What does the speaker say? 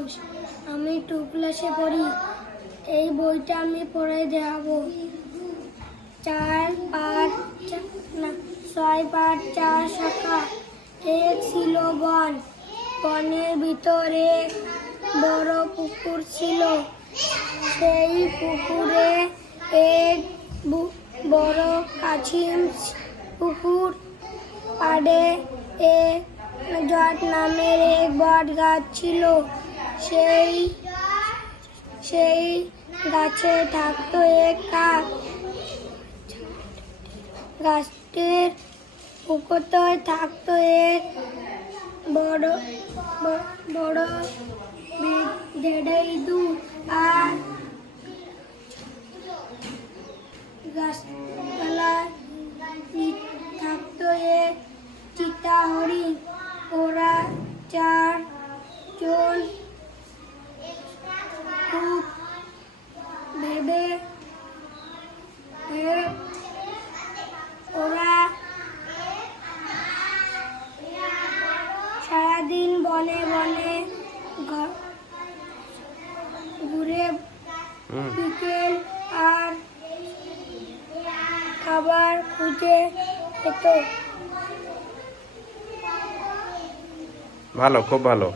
Mouse. আমি 2 ক্লাসে পড়ি। এই বইটা আমি পড়ে দেখাবো। 6 5 শাখা। এক ছিল বন। বনের ভিতরে বড় পুকুর ছিল। সেই পুকুরে এক বড় কাছিম পুকুর পাড়ে এক জট নামের এক বট গাছ ছিল। সেই গাছে থাকতো এক কাক। গাছটির পুকুরতে থাকতো এক বড় ধেড়ে ইঁদুর আর গাছতলায় থাকতো এক চিতা হরিণ। ওরা 4 জন খুব ভেবে ওরা সারাদিন বনে বনে ঘুরে বিকেল আর খাবার খুঁজে পেত। ভালো, খুব ভালো।